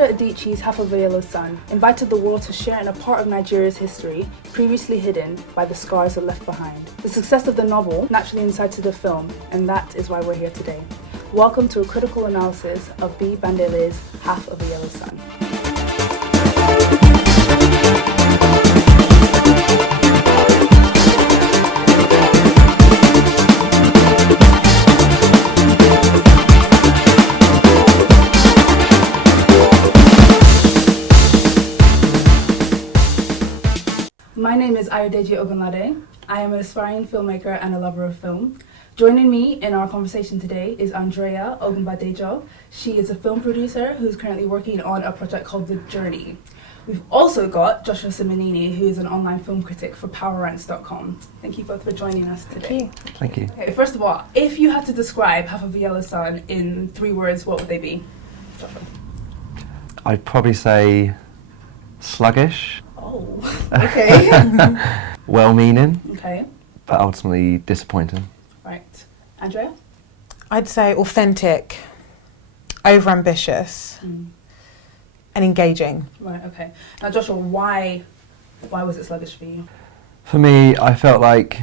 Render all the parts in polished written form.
Chimamanda Adichie's Half of a Yellow Sun invited the world to share in a part of Nigeria's history previously hidden by the scars it left behind. The success of the novel naturally incited the film, and that is why we're here today. Welcome to a critical analysis of Biyi Bandele's Half of a Yellow Sun. My name is Ayodeji Ogunlade. I am an aspiring filmmaker and a lover of film. Joining me in our conversation today is Andrea Ogunbadejo. She is a film producer who's currently working on a project called The Journey. We've also got Joshua Samonini, who is an online film critic for PowerRants.com. Thank you both for joining us today. Thank you. Okay, first of all, if you had to describe Half of a Yellow Sun in 3 words, what would they be? Joshua. I'd probably say sluggish. Oh, okay. Well-meaning. Okay. But ultimately disappointing. Right. Andrea? I'd say authentic, over-ambitious, and engaging. Right, okay. Now Joshua, why was it sluggish for you? For me, I felt like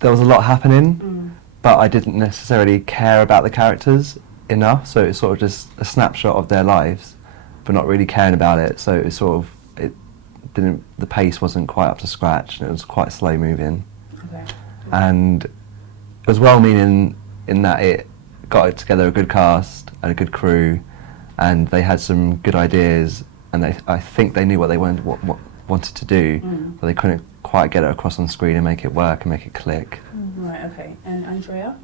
there was a lot happening, but I didn't necessarily care about the characters enough, so it's sort of just a snapshot of their lives, but not really caring about it, so it sort of, the pace wasn't quite up to scratch, and it was quite slow moving. Okay. And it was well-meaning in that it got together a good cast and a good crew, and they had some good ideas, and I think they knew what they wanted to do, but they couldn't quite get it across on screen and make it work and make it click. Right, okay. And Andrea?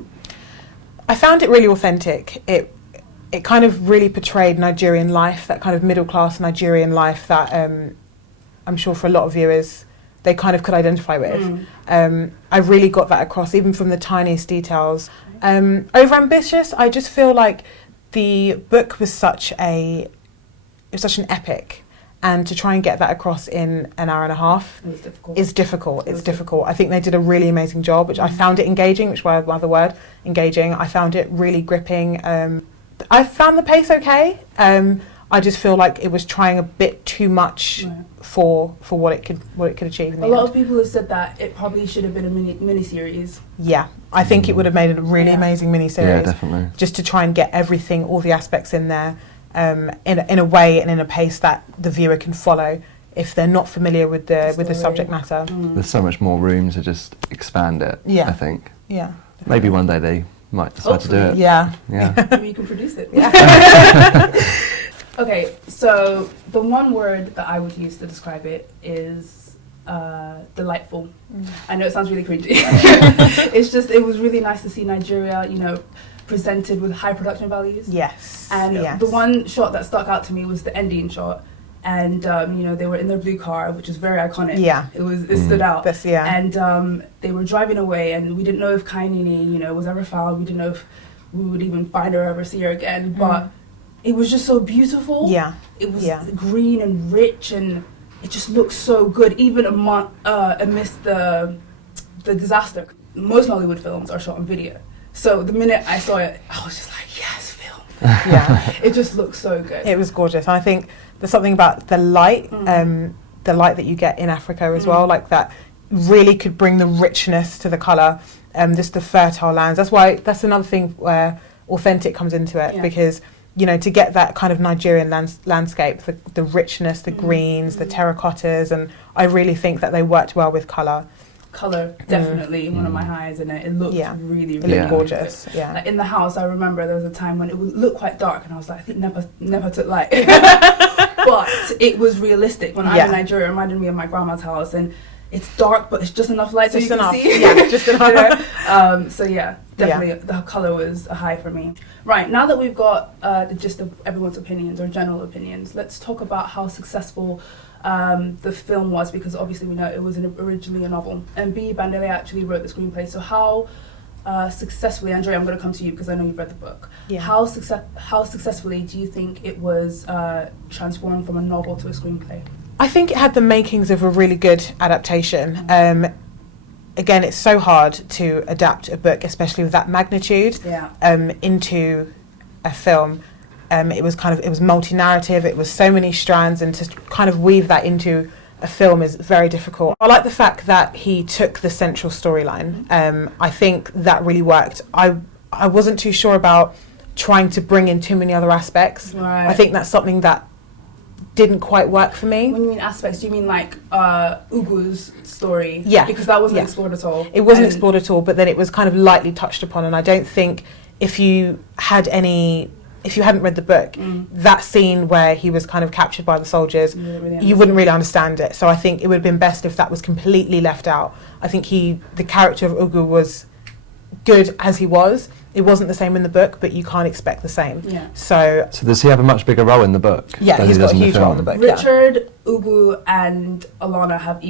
I found it really authentic. It kind of really portrayed Nigerian life, that kind of middle-class Nigerian life that I'm sure for a lot of viewers they kind of could identify with. I really got that across, even from the tiniest details. Over-ambitious, I just feel like the book was such an epic, and to try and get that across in an hour and a half is difficult. It's difficult. I think they did a really amazing job, which I found it engaging, which was another word, engaging. I found it really gripping. I found the pace okay. I just feel like it was trying a bit too much for what it could achieve in the end. A lot end. of people have said that it probably should have been a mini-series. Yeah, I think it would have made a really amazing mini-series. Yeah, definitely. Just to try and get everything, all the aspects in there, in a way and in a pace that the viewer can follow if they're not familiar with the subject matter. There's so much more room to just expand it, I think. Yeah. Maybe one day they might decide to do it. Yeah. Maybe you can produce it. Yeah. Okay, so the one word that I would use to describe it is delightful. I know it sounds really cringy. It was really nice to see Nigeria, presented with high production values. Yes. And the one shot that stuck out to me was the ending shot. And, they were in their blue car, which is very iconic. Yeah. It stood out. And they were driving away, and we didn't know if Kainini, was ever found. We didn't know if we would even find her or ever see her again. But it was just so beautiful. Yeah. It was green and rich, and it just looked so good, even amidst the disaster. Most Hollywood films are shot on video. So the minute I saw it, I was just like, yes, film. Yeah. It just looked so good. It was gorgeous. And I think there's something about the light that you get in Africa as well, like that really could bring the richness to the colour, just the fertile lands. That's another thing where authentic comes into it, because to get that kind of Nigerian landscape, the richness, the greens, the terracottas, and I really think that they worked well with colour. Colour, definitely one of my highs in it. It looked really, really looked gorgeous. Good. Yeah. Like in the house, I remember there was a time when it would look quite dark, and I was like, I think never took light. But it was realistic. When I was in Nigeria, it reminded me of my grandma's house, and it's dark, but it's just enough light so you can see. Yeah, just enough. Definitely the colour was a high for me. Right, now that we've got the gist of everyone's opinions or general opinions, let's talk about how successful the film was, because obviously we know it was originally a novel, and Biyi Bandele actually wrote the screenplay. So how successfully, Andrea, I'm going to come to you because I know you've read the book. Yeah. How successfully do you think it was transformed from a novel to a screenplay? I think it had the makings of a really good adaptation. Again, it's so hard to adapt a book, especially with that magnitude, into a film. It was multi-narrative. It was so many strands, and to kind of weave that into a film is very difficult. I like the fact that he took the central storyline. I think that really worked. I wasn't too sure about trying to bring in too many other aspects. Right. I think that's something that didn't quite work for me. When you mean aspects, do you mean like Ugu's story? Yeah. Because that wasn't Yeah. explored at all. It wasn't explored at all, but then it was kind of lightly touched upon, and I don't think if you hadn't read the book, that scene where he was kind of captured by the soldiers, you wouldn't really understand it. So I think it would have been best if that was completely left out. I think the character of Ugu was good as he was. It wasn't the same in the book, but you can't expect the same. Yeah. So does he have a much bigger role in the book? Yeah, than he's he got does a in the huge role in film? the book. Yeah. Richard, Ugu, and Alana have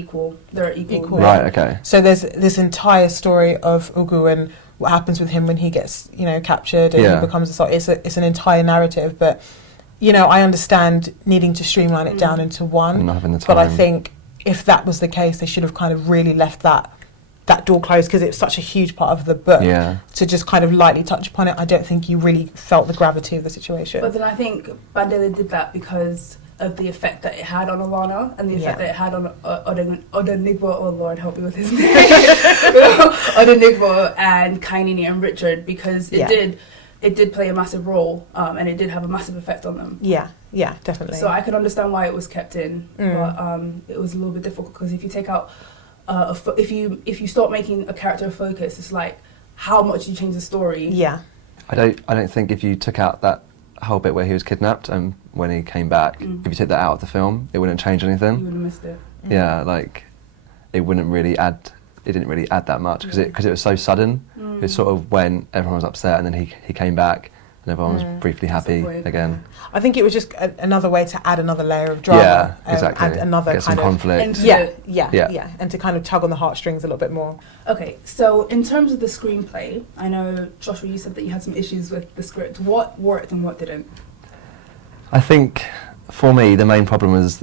they're equal. Right, okay. So there's this entire story of Ugu and what happens with him when he gets, captured and he becomes a soldier. It's an entire narrative, but I understand needing to streamline it down into one. And not having the time. But I think if that was the case, they should have kind of really left that door closed, because it's such a huge part of the book. Yeah. To just kind of lightly touch upon it, I don't think you really felt the gravity of the situation. But then I think Bandele did that because of the effect that it had on Alana and the effect that it had on Odenigbo. Oh Lord, help me with his name. Odenigbo and Kainini and Richard, because it did play a massive role, and it did have a massive effect on them. Yeah, definitely. So I can understand why it was kept in, but it was a little bit difficult, because if you take out if you start making a character a focus, it's like how much you change the story. Yeah. I don't think if you took out that whole bit where he was kidnapped and when he came back, if you took that out of the film, it wouldn't change anything. You would have missed it. Yeah, like it wouldn't really add. It didn't really add that much because it was so sudden. It sort of when everyone was upset and then he came back and everyone was briefly happy again. I think it was just another way to add another layer of drama. Yeah, exactly. Add another Get some kind of conflict. Yeah, and to kind of tug on the heartstrings a little bit more. Okay, so in terms of the screenplay, I know, Joshua, you said that you had some issues with the script. What worked and what didn't? I think for me the main problem was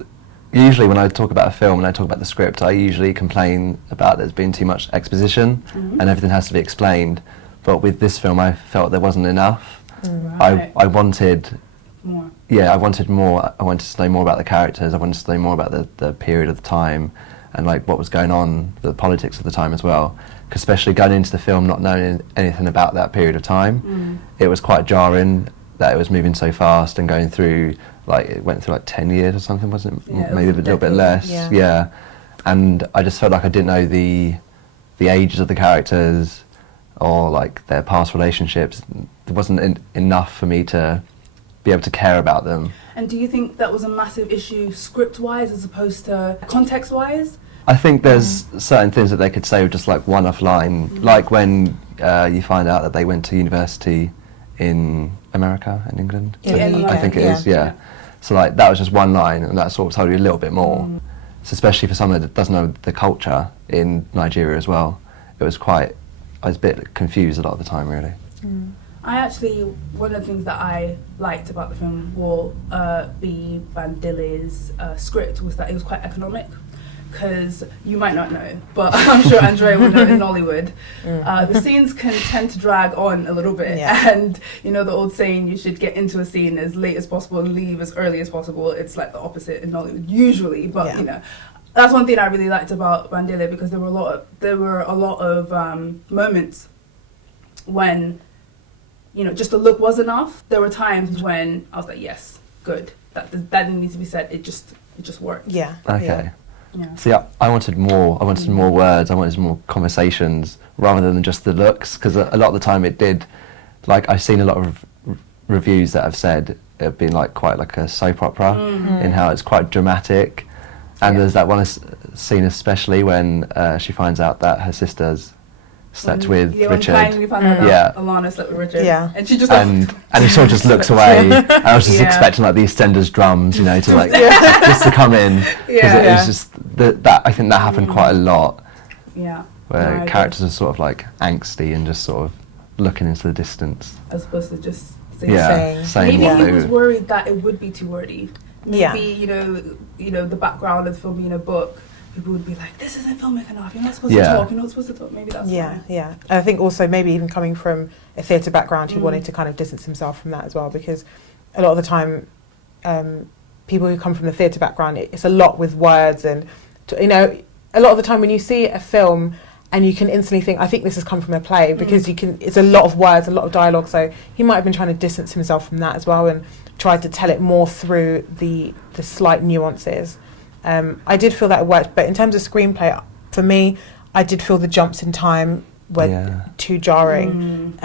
usually when I talk about a film and I talk about the script, I usually complain about there's been too much exposition and everything has to be explained. But with this film, I felt there wasn't enough. Right. I wanted More. Yeah, I wanted more. I wanted to know more about the characters. I wanted to know more about the period of the time and like what was going on, the politics of the time as well. 'Cause especially going into the film not knowing anything about that period of time, it was quite jarring that it was moving so fast and going through, like it went through like 10 years or something, wasn't it? Yeah, Maybe it was a little bit less. Yeah. And I just felt like I didn't know the ages of the characters or like their past relationships. There wasn't enough for me to be able to care about them. And do you think that was a massive issue script-wise as opposed to context-wise? I think there's certain things that they could say with just like one-off line, like when you find out that they went to university in America, in England. I think it is, yeah. So like that was just one line, and that sort of told you a little bit more. So especially for someone that doesn't know the culture in Nigeria as well, I was a bit confused a lot of the time, really. One of the things that I liked about the film will be Bandele's script was that it was quite economic. Because you might not know, but I'm sure Andrea will know in Nollywood, the scenes can tend to drag on a little bit. Yeah. And you know the old saying, you should get into a scene as late as possible and leave as early as possible. It's like the opposite in Nollywood usually, but you know. That's one thing I really liked about Bandele, because there were a lot of moments when, you know, just the look was enough. There were times when I was like, yes, good. That didn't need to be said. It just worked. Yeah. Okay. Yeah. See, I wanted more. I wanted more words. I wanted more conversations rather than just the looks. Because a lot of the time it did. Like I've seen a lot of reviews that have said it had been like quite like a soap opera in how it's quite dramatic. And there's that one scene especially when she finds out that her sister's slept with Richard. When we found out that Alana slept with Richard. Yeah. And she just and he sort of just looks away. And I was just expecting like the EastEnders drums, you know, to like just to come in. Because it was just that I think that happened quite a lot. Yeah. Where characters are sort of like angsty and just sort of looking into the distance. As opposed to just saying maybe what he they was would. worried that it would be too wordy. Maybe, you know, the background of the film being a book, people would be like, this isn't filmic enough, you're not supposed to talk, you're not supposed to talk. Maybe that's why. Yeah. And I think also maybe even coming from a theatre background, he wanted to kind of distance himself from that as well, because a lot of the time, people who come from the theatre background, it's a lot with words, and you know, a lot of the time when you see a film and you can instantly think, I think this has come from a play, because it's a lot of words, a lot of dialogue, so he might have been trying to distance himself from that as well and tried to tell it more through the slight nuances. I did feel that it worked, but in terms of screenplay, for me, I did feel the jumps in time were too jarring.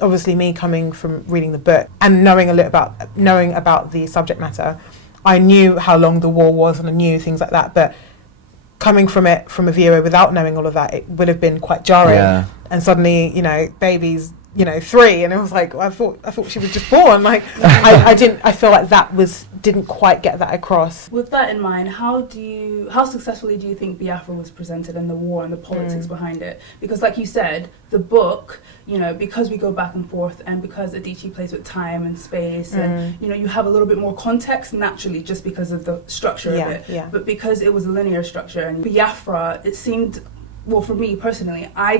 Obviously, me coming from reading the book and knowing about the subject matter, I knew how long the war was and I knew things like that. But coming from it from a viewer without knowing all of that, it would have been quite jarring. Yeah. And suddenly, you know, baby's 3, and it was like, I thought she was just born. Like, I feel like didn't quite get that across. With that in mind, how successfully do you think Biafra was presented and the war and the politics behind it? Because like you said, the book, you know, because we go back and forth and because Adichie plays with time and space and, you know, you have a little bit more context naturally just because of the structure of it. Yeah. But because it was a linear structure and Biafra, it seemed... Well, for me personally, I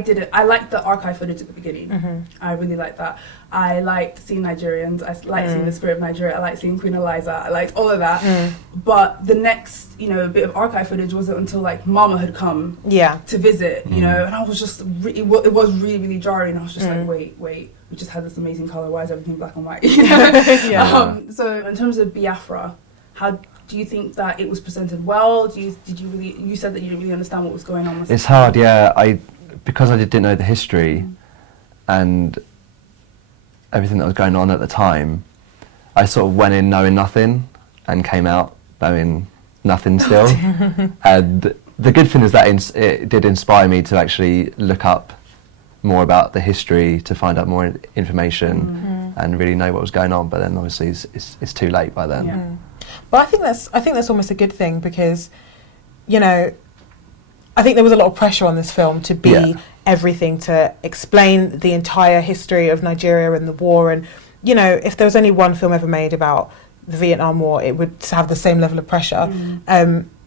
liked the archive footage at the beginning. I really liked that. I liked seeing Nigerians. I liked seeing the spirit of Nigeria. I liked seeing Queen Eliza. I liked all of that. But the next, you know, bit of archive footage wasn't until like Mama had come to visit, you know, and I was just, it was really, really jarring. I was just like, wait, we just had this amazing colour. Why is everything black and white? You know? So in terms of Biafra, how do you think that it was presented well? You said that you didn't really understand what was going on with It's hard, yeah. Because I didn't know the history and everything that was going on at the time, I sort of went in knowing nothing and came out knowing nothing still. And the good thing is that it did inspire me to actually look up more about the history, to find out more information and really know what was going on. But then obviously it's too late by then. Yeah. But I think that's almost a good thing, because, you know, I think there was a lot of pressure on this film to be everything, to explain the entire history of Nigeria and the war. And, you know, if there was only one film ever made about the Vietnam War, it would have the same level of pressure.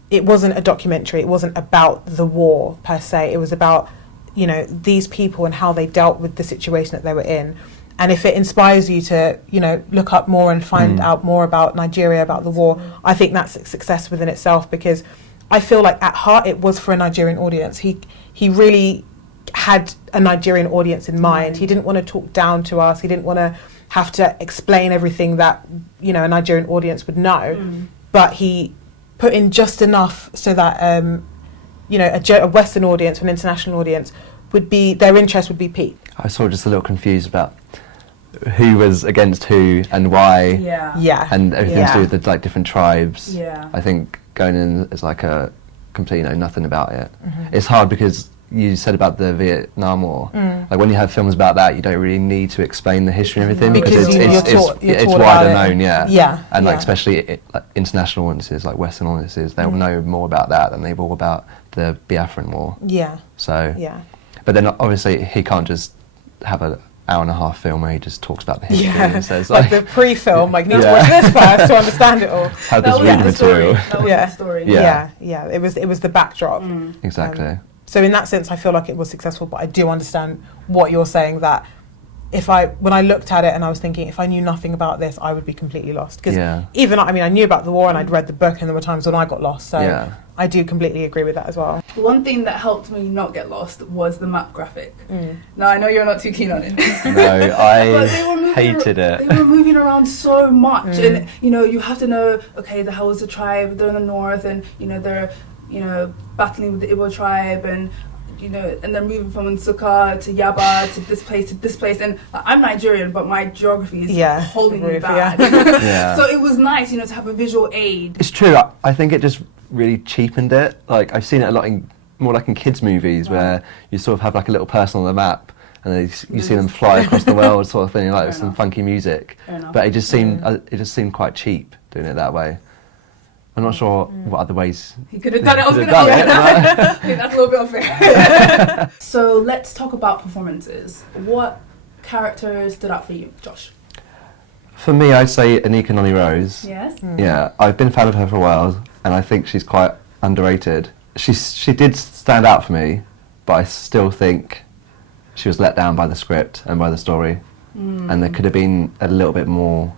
It wasn't a documentary. It wasn't about the war per se. It was about, you know, these people and how they dealt with the situation that they were in. And if it inspires you to, you know, look up more and find out more about Nigeria, about the war, I think that's a success within itself, because I feel like at heart it was for a Nigerian audience. He really had a Nigerian audience in mind. He didn't want to talk down to us. He didn't want to have to explain everything that, you know, a Nigerian audience would know. But he put in just enough so that, you know, a Western audience, an international audience, their interest would be piqued. I was sort of just a little confused about who was against who and why, and everything to do with the like different tribes. I think going in as like a completely know nothing about it, it's hard because you said about the Vietnam War. Like when you have films about that, you don't really need to explain the history and everything because it's wider known, and like especially like international audiences, like Western audiences, they'll know more about that than they will about the Biafran War. So but then obviously he can't just have an hour-and-a-half film where he just talks about the history and says like the pre-film, like need to watch this first to understand it all. Have this reading material. That was the story. It was the backdrop. Exactly. So in that sense, I feel like it was successful, but I do understand what you're saying, that when I looked at it and I was thinking, if I knew nothing about this, I would be completely lost. Because I knew about the war and I'd read the book, and there were times when I got lost. So I do completely agree with that as well. One thing that helped me not get lost was the map graphic. Now, I know you're not too keen on it. No, I hated it. They were moving around so much. And, you know, you have to know, okay, the Hausa tribe, they're in the north, and, you know, they're, you know, battling with the Igbo tribe, and, you know, and they're moving from Nsukka to Yaba to this place. And I'm Nigerian, but my geography is holding me back. So it was nice, you know, to have a visual aid. It's true. I think it just really cheapened it. Like I've seen it a lot more like in kids' movies where you sort of have like a little person on the map and then you see them fly across the world, sort of thing, like some funky music. But it just seemed quite cheap doing it that way. I'm not sure what other ways he could have done it. I was going to I think that's a little bit unfair. So let's talk about performances. What characters stood out for you, Josh? For me, I'd say Anika Noni Rose. Yes. Yeah, I've been a fan of her for a while, and I think she's quite underrated. She did stand out for me, but I still think she was let down by the script and by the story, and there could have been a little bit more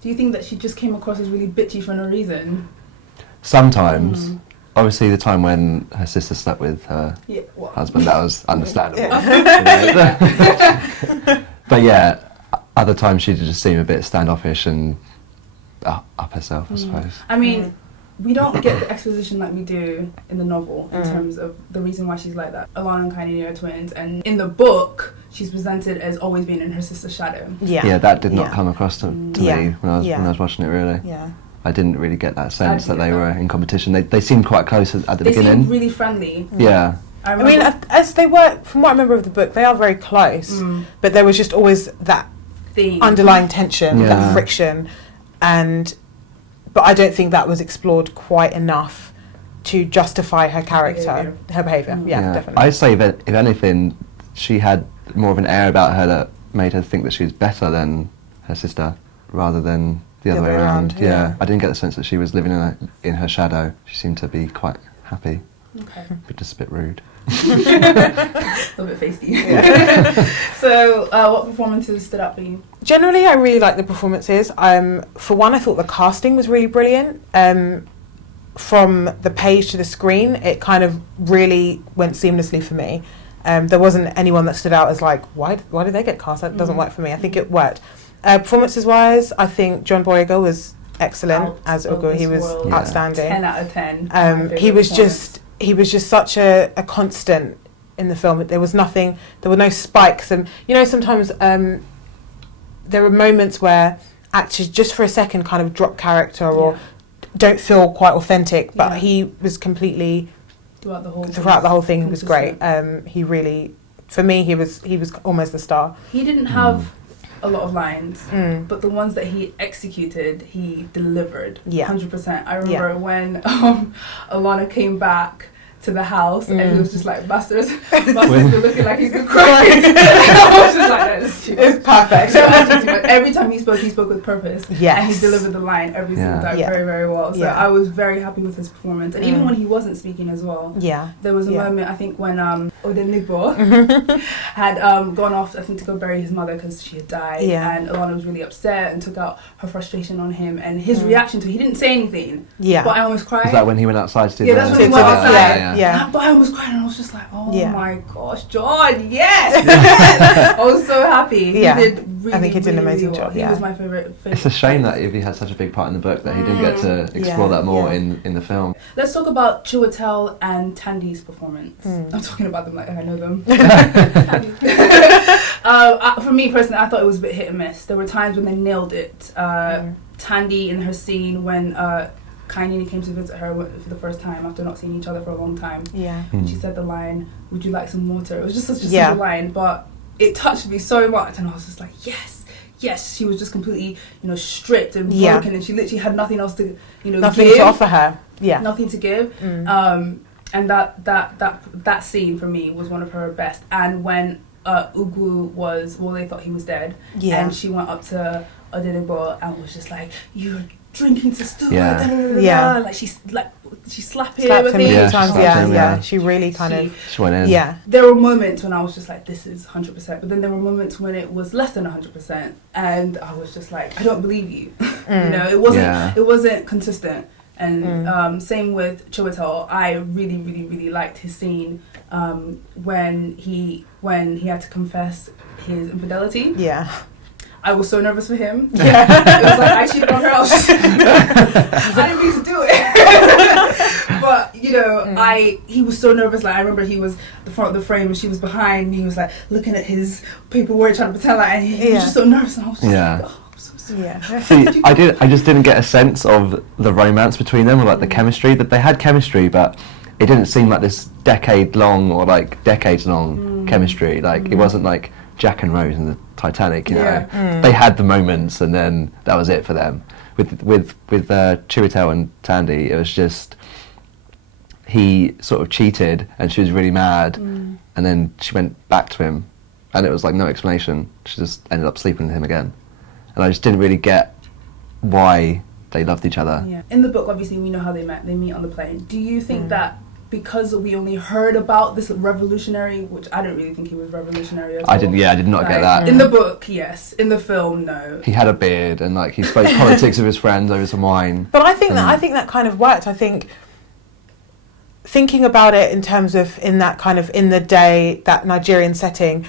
Do you think that she just came across as really bitchy for no reason? Sometimes. Obviously, the time when her sister slept with her husband, that was understandable. But yeah, other times she just seemed a bit standoffish and up herself, I suppose. I mean, we don't get the exposition like we do in the novel in terms of the reason why she's like that. Alana and Kainene are twins, and in the book, she's presented as always being in her sister's shadow. Yeah, that did not come across to me when I was watching it, really. Yeah. I didn't really get that sense that they were in competition. They seemed quite close at the beginning. They seemed really friendly. Yeah. I mean, as they were, from what I remember of the book, they are very close, but there was just always that underlying tension, that friction, but I don't think that was explored quite enough to justify her character, her behaviour. Yeah, definitely. I'd say that if anything, she had more of an air about her that made her think that she was better than her sister, rather than the other way around. Yeah, I didn't get the sense that she was living in her shadow. She seemed to be quite happy, but just a bit rude. A little bit feisty. So, what performances stood out for you? Generally, I really like the performances. For one, I thought the casting was really brilliant. From the page to the screen, it kind of really went seamlessly for me. There wasn't anyone that stood out as like, why did they get cast? That doesn't work for me. I think it worked. Performances-wise, I think John Boyega was excellent as Ugo. He was outstanding. 10 out of 10. He was just such a constant in the film. There were no spikes, and sometimes there are moments where actors just for a second kind of drop character or don't feel quite authentic, but he was completely throughout the whole thing. He was great. He really, for me, he was almost the star. He didn't have a lot of lines, but the ones that he executed, he delivered 100%. I remember when Alana came back to the house and he was just like, Buster's looking like he's been crying. I was just like, that's too much. It's perfect. But every time he spoke with purpose. Yes. And he delivered the line every single time very, very well. So I was very happy with his performance. And even when he wasn't speaking as well, there was a moment, I think, when Odenigbo had gone off, I think, to go bury his mother because she had died. And Alana was really upset and took out her frustration on him. And his reaction to it, he didn't say anything. But I almost cried. Was that when he went outside to do that's when he went outside. Yeah. But I was crying and I was just like, oh my gosh, John, yes! I was so happy. He did really, I think he did an amazing really well. job. He was my favourite. It's a shame that if he had such a big part in the book that he didn't get to explore that more in the film. Let's talk about Chiwetel and Tandy's performance. I'm talking about them like I know them. For me personally, I thought it was a bit hit and miss. There were times when they nailed it. Tandy in her scene when Kainene came to visit her for the first time after not seeing each other for a long time. She said the line, "Would you like some water?" It was just such a simple line, but it touched me so much, and I was just like, yes. She was just completely, stripped and broken, and she literally had nothing else to, nothing give. to offer her. Nothing to give. And that scene for me was one of her best. And when Ugu they thought he was dead, and she went up to Odenigbo and was just like, "You're drinking to stew." Like she slapped him a few times. She really she went in. There were moments when I was just like, this is 100%, but then there were moments when it was less than 100%, and I was just like, I don't believe you. It wasn't consistent. And same with Chiwetel. I really, really, really liked his scene when he had to confess his infidelity. I was so nervous for him. It was like I cheated on her. I was just, I didn't mean to do it. But he was so nervous. Like I remember he was the front of the frame and she was behind. And he was like looking at his paperwork, trying to pretend like, and he was just so nervous. And I was just like, oh, I'm so sorry. See, I just didn't get a sense of the romance between them or like the chemistry. That they had chemistry, but it didn't seem like this decade-long or like decades-long chemistry. Like it wasn't like Jack and Rose in the Titanic, you know. They had the moments, and then that was it for them. With Chiwetel and Tandy, it was just he sort of cheated, and she was really mad, and then she went back to him, and it was like no explanation. She just ended up sleeping with him again, and I just didn't really get why they loved each other. In the book, obviously, we know how they met. They meet on the plane. Do you think that because we only heard about this revolutionary, which I don't really think he was revolutionary at all. I did not get that. In the book, yes. In the film, no. He had a beard and like he spoke politics with his friends over some wine. But I think that kind of worked. I think thinking about it in terms of in the day, that Nigerian setting,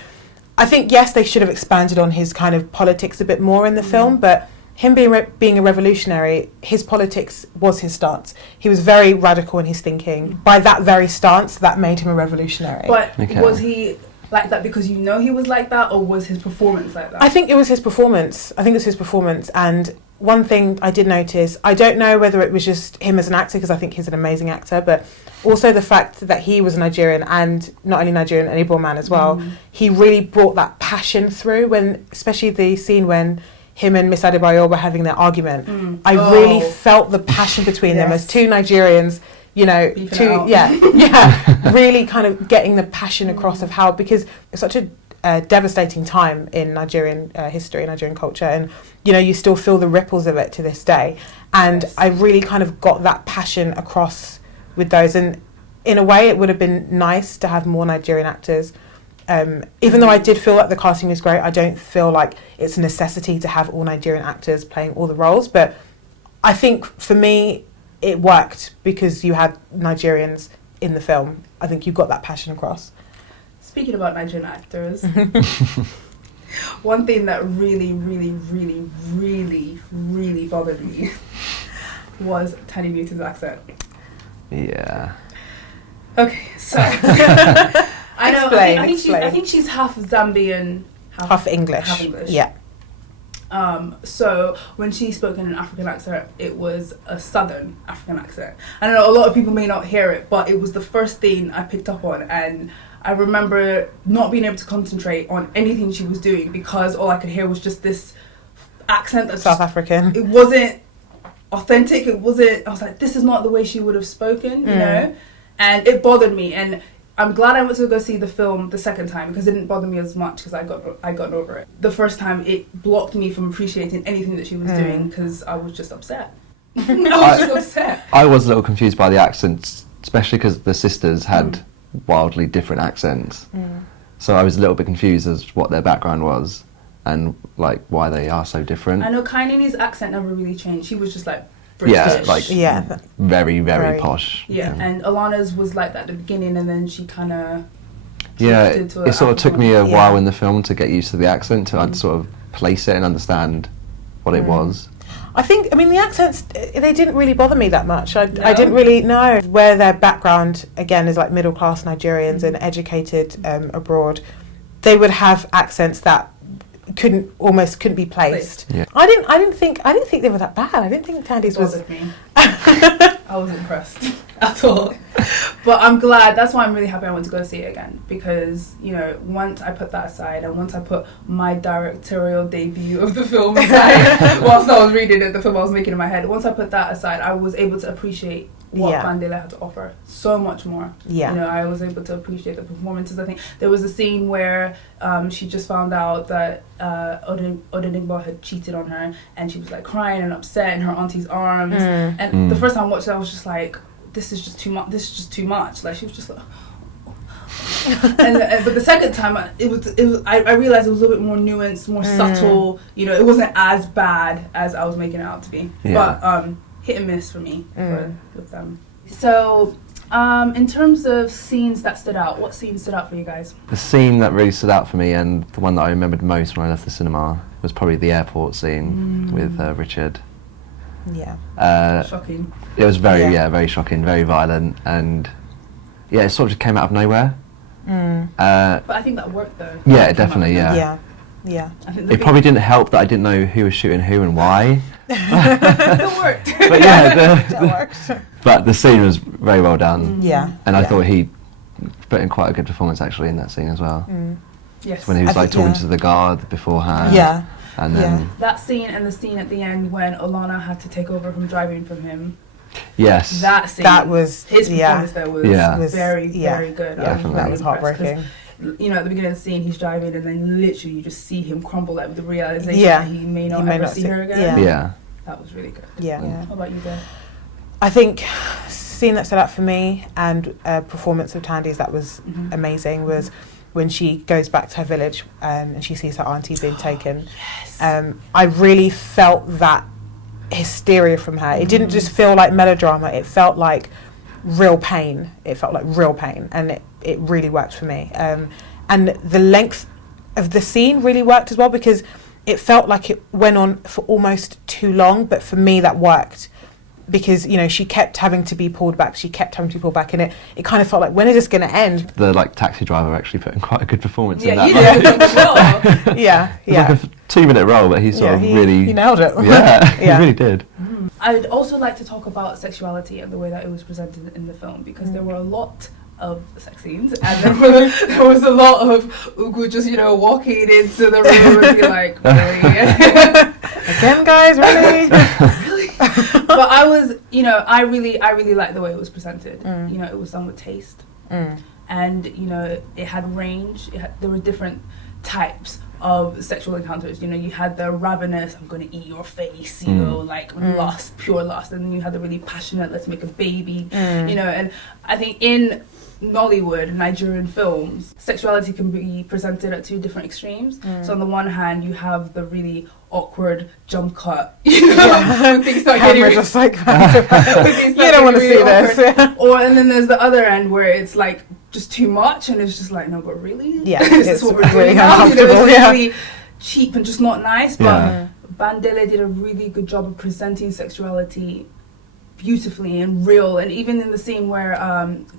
I think yes, they should have expanded on his kind of politics a bit more in the film, but him being a revolutionary, his politics was his stance. He was very radical in his thinking. By that very stance, that made him a revolutionary. But was he like that because you know he was like that, or was his performance like that? I think it was his performance. And one thing I did notice, I don't know whether it was just him as an actor, because I think he's an amazing actor, but also the fact that he was Nigerian, and not only Nigerian, an Igbo man as well, he really brought that passion through, when, especially the scene when him and Miss Adebayo were having their argument. I really felt the passion between them as two Nigerians, you know, really kind of getting the passion across of how, because it's such a devastating time in Nigerian history, Nigerian culture, and you know, you still feel the ripples of it to this day. And I really kind of got that passion across with those, and in a way it would have been nice to have more Nigerian actors. Even though I did feel like the casting was great, I don't feel like it's a necessity to have all Nigerian actors playing all the roles, but I think for me it worked because you had Nigerians in the film. I think you got that passion across. Speaking about Nigerian actors, one thing that really, really, really, really, really bothered me was Tani Newton's accent. Yeah. Okay, so I know. I think she's half Zambian, half English. Half English. Yeah. So when she spoke in an African accent, it was a Southern African accent. I don't know, a lot of people may not hear it, but it was the first thing I picked up on, and I remember not being able to concentrate on anything she was doing because all I could hear was just this accent that's South African. It wasn't authentic. I was like, this is not the way she would have spoken, you know? And it bothered me, and I'm glad I went to go see the film the second time because it didn't bother me as much because I got over it. The first time it blocked me from appreciating anything that she was doing because I was just upset. I was a little confused by the accents, especially because the sisters had wildly different accents. So I was a little bit confused as to what their background was and like why they are so different. I know Kaineni's accent never really changed. She was just like British. Very, very posh. Yeah, and Alana's was like that at the beginning, and then she kind of it sort of took me a while in the film to get used to the accent, to sort of place it and understand what it was. I mean, the accents, they didn't really bother me that much. I didn't really know where their background, again, is like middle-class Nigerians and educated abroad. They would have accents that couldn't be placed. Yeah. I didn't think they were that bad. I didn't think Tandy's was. Me. I was impressed at all. But I'm glad. That's why I'm really happy I went to go see it again, because you know, once I put that aside and once I put my directorial debut of the film aside, whilst I was reading it, the film I was making in my head. Once I put that aside, I was able to appreciate what Bandele had to offer so much more. Yeah. You know, I was able to appreciate the performances. I think there was a scene where she just found out that Odenigbo had cheated on her, and she was like crying and upset in her auntie's arms. And the first time I watched it, I was just like, this is just too much. This is just too much. Like she was just like. But the second time, I realized it was a little bit more nuanced, more subtle. You know, it wasn't as bad as I was making it out to be. Yeah. But hit and miss for me with them. So, in terms of scenes that stood out, what scenes stood out for you guys? The scene that really stood out for me, and the one that I remembered most when I left the cinema, was probably the airport scene with Richard. Yeah. Shocking. It was very shocking, very violent, and it sort of just came out of nowhere. But I think that worked though. Yeah, definitely. Yeah. I think it probably didn't help that I didn't know who was shooting who and why. It worked. But that worked. But the scene was very well done. Yeah. And I thought he put in quite a good performance actually in that scene as well. Yes. When he was talking to the guard beforehand. Yeah. And then that scene and the scene at the end when Olana had to take over from driving from him. Yes. That scene. That was his performance there was very, very good. Definitely. That was heartbreaking. You know, at the beginning of the scene, he's driving, and then literally you just see him crumble, like with the realization that he may not ever see her again. Yeah. That was really good. Yeah. What about you, Dave? I think scene that stood out for me, and performance of Tandy's that was amazing, was when she goes back to her village and she sees her auntie being taken. Yes. I really felt that hysteria from her. It didn't just feel like melodrama, it felt like real pain. And it really worked for me. And the length of the scene really worked as well, because it felt like it went on for almost too long, but for me that worked. Because, you know, she kept having to be pulled back, and it kind of felt like, when is this going to end? The taxi driver actually put in quite a good performance in Yeah, that. you did a good job. Yeah. It was like a 2-minute role, but he sort of really... He nailed it. Yeah, he really did. I'd also like to talk about sexuality and the way that it was presented in the film, because there were a lot of sex scenes, and there was a lot of Ugu just, you know, walking into the room and be like, really? Again, guys, really? But I was, you know, I really liked the way it was presented. You know, it was done with taste, and you know, it had range. There were different types of sexual encounters. You know, you had the ravenous, I'm going to eat your face, you know, like lust, pure lust, and then you had the really passionate, let's make a baby, you know. And I think in Nollywood, Nigerian films, sexuality can be presented at 2 different extremes. So on the one hand, you have the really awkward jump cut, you know, when things start getting Camera just like, you don't want to see this. And then there's the other end where it's like just too much, and it's just like, no, but really? Yeah, This is what we're doing really now? You know, uncomfortable, it's yeah. really cheap and just not nice. But Bandele did a really good job of presenting sexuality beautifully and real, and even in the scene where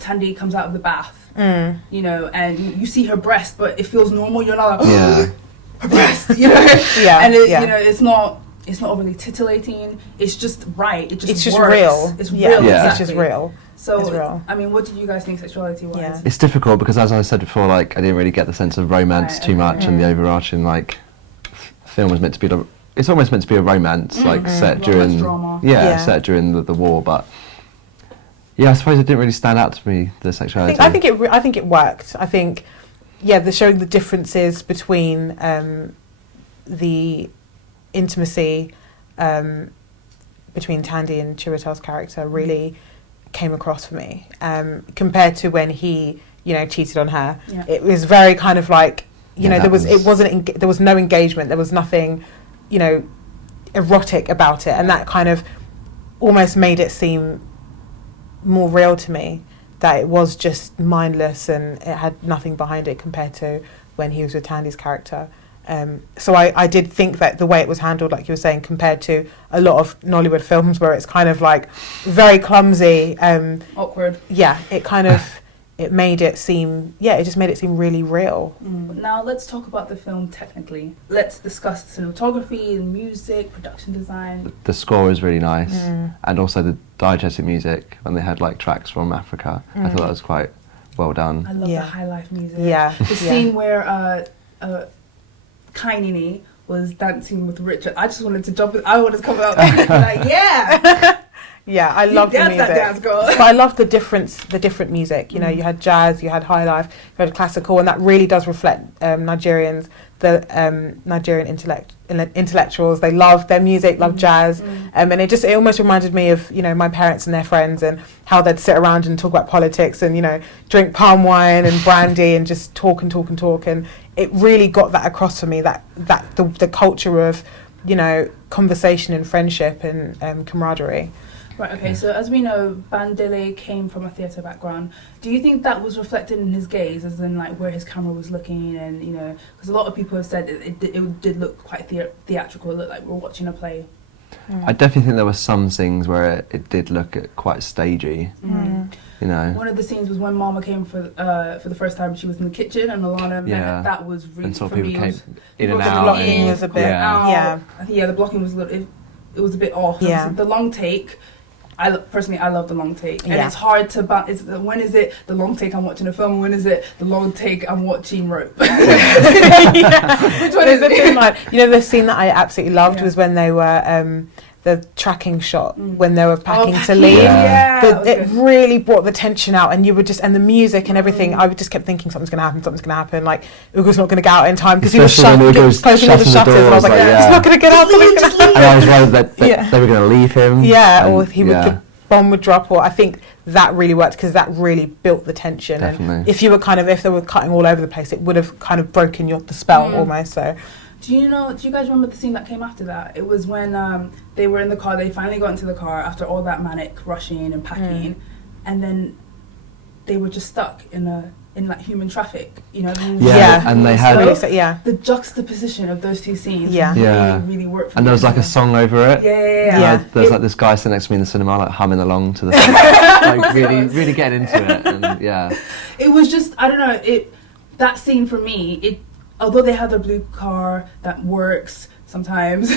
Tandy comes out of the bath, you know, and you see her breast, but it feels normal. You're not like, her breast, you know. And it, you know, it's not overly titillating. It's just right. It's just real. It's real. Exactly. Exactly. It's just real. So It's real. I mean, what did you guys think sexuality was? Yeah. It's difficult because, as I said before, like, I didn't really get the sense of romance too much, and the overarching film was meant to be it's almost meant to be a romance, like set during drama. set during the war. But I suppose it didn't really stand out to me, the sexuality. I think it worked. I think the showing the differences between the intimacy between Tandy and Chiwetel's character really came across for me, compared to when he, you know, cheated on her. It was very kind of like, you know, there was no engagement, there was nothing, you know, erotic about it, and that kind of almost made it seem more real to me, that it was just mindless and it had nothing behind it compared to when he was with Tandy's character. So I did think that the way it was handled, like you were saying, compared to a lot of Nollywood films where it's kind of like very clumsy, awkward. Yeah, it kind of it made it seem it just made it seem really real. Now let's talk about the film technically. Let's discuss cinematography, music, production design. The score is really nice, and also the diegetic music when they had like tracks from Africa. I thought that was quite well done. I love the high life music. Yeah, the scene where Kainini was dancing with Richard. I just wanted to jump. I wanted to come out and be like, yeah. Yeah, I love the music. That dance, girl. But I love the different music. You know, you had jazz, you had high life, you had classical, and that really does reflect Nigerians, the Nigerian intellectuals. They love their music, love jazz, and it almost reminded me of, you know, my parents and their friends and how they'd sit around and talk about politics and, you know, drink palm wine and brandy and just talk, and it really got that across for me, that the culture of, you know, conversation and friendship and camaraderie. Right, okay, so as we know, Bandele came from a theatre background. Do you think that was reflected in his gaze, as in like where his camera was looking, and, you know, because a lot of people have said it did look quite theatrical, it looked like we're watching a play. I definitely think there were some scenes where it did look quite stagey. You know, one of the scenes was when Mama came for the first time. She was in the kitchen, and Alana met. That was really, and so for people me, came in and The out. blocking was a bit, the blocking was a little. It was a bit off. Yeah. The long take. Personally, I love the long take, and Yeah. it's hard to when is it the long take I'm watching a film, and when is it the long take I'm watching rope? Which one is it? Like, you know, the scene that I absolutely loved was when they were the tracking shot when they were packing to leave. It really brought the tension out, and you were just, and the music and everything. I just kept thinking something's going to happen. Like, Ugo's not going to get out in time because he was closing all the shutters, and I was like, he's not going to get out. And I was worried that they were going to leave him. Or the bomb would drop. Or I think that really worked because that really built the tension. Definitely. And if they were cutting all over the place, it would have kind of broken the spell almost. So. Do you guys remember the scene that came after that? It was when they were in the car, they finally got into the car after all that manic rushing and packing, and then they were just stuck in like human traffic, you know. And they had the juxtaposition of those two scenes. Really worked for and me. there was like a song over it. There's like this guy sitting next to me in the cinema, like humming along to the song, like really getting into it. And it was just, I don't know, that scene for me, although they have the blue car that works sometimes,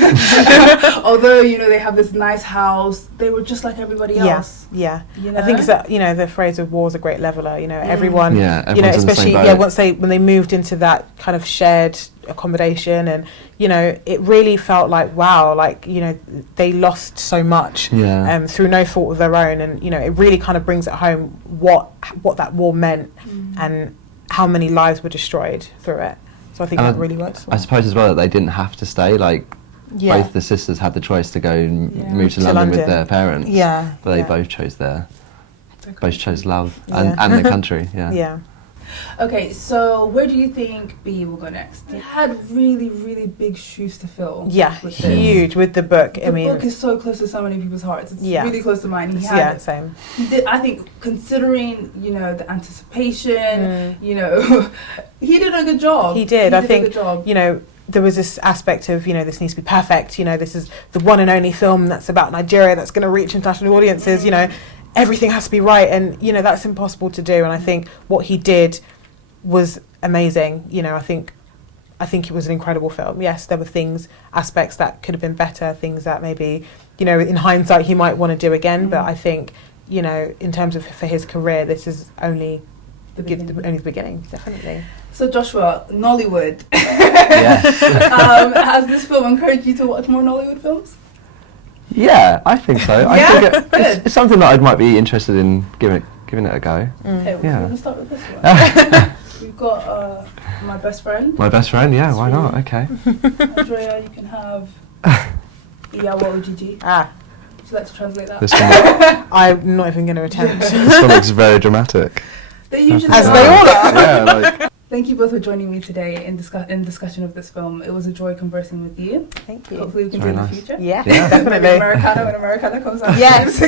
although, you know, they have this nice house, they were just like everybody else. You know? I think it's that, you know, the phrase of war's a great leveller, you know, everyone, you know, everyone's especially, when they moved into that kind of shared accommodation, and, you know, it really felt like, wow, like, you know, they lost so much through no fault of their own, and, you know, it really kind of brings it home what that war meant and how many lives were destroyed through it. So I think that really works. I suppose as well that they didn't have to stay. Like both the sisters had the choice to go and move to London with their parents. But they both chose both chose love and the country. Okay, so where do you think Biyi will go next? He had really, really big shoes to fill. With huge with the book. The book is so close to so many people's hearts. It's really close to mine. Same. He did. I think, considering, you know, the anticipation, you know, he did a good job. He did. I think, you know, there was this aspect of, you know, this needs to be perfect. You know, this is the one and only film that's about Nigeria that's going to reach international audiences. You know. Everything has to be right, and, you know, that's impossible to do. And I think what he did was amazing. You know, I think it was an incredible film. Yes, there were aspects that could have been better, things that maybe, you know, in hindsight he might want to do again. But I think, you know, in terms of for his career, this is only the beginning, definitely. So Joshua, Nollywood. Yes. Has this film encouraged you to watch more Nollywood films? Yeah, I think so. I think it's something that I might be interested in giving it a go. Okay, we're going to start with this one. We've got My Best Friend. My Best Friend, yeah, why not? Okay. Andrea, you can have Iyawo Ojiji. Would you like to translate that? This one, I'm not even going to attempt. this one looks very dramatic. They usually As they all are. Yeah, Thank you both for joining me today in discussion of this film. It was a joy conversing with you. Thank you. Hopefully we can do it in the future. Yeah, definitely. Maybe Americana when Americana comes out. Yes.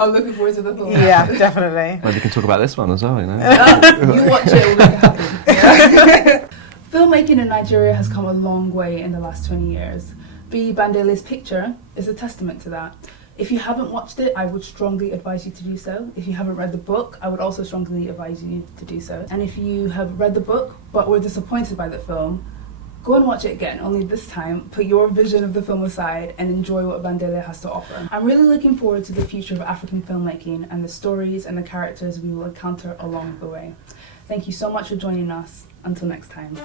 I'm looking forward to the film. Yeah, definitely. Maybe we can talk about this one as well, you know. You watch it, we'll make it happen. Yeah. Filmmaking in Nigeria has come a long way in the last 20 years. Biyi Bandele's picture is a testament to that. If you haven't watched it, I would strongly advise you to do so. If you haven't read the book, I would also strongly advise you to do so. And if you have read the book but were disappointed by the film, go and watch it again, only this time put your vision of the film aside and enjoy what Bandele has to offer. I'm really looking forward to the future of African filmmaking and the stories and the characters we will encounter along the way. Thank you so much for joining us. Until next time.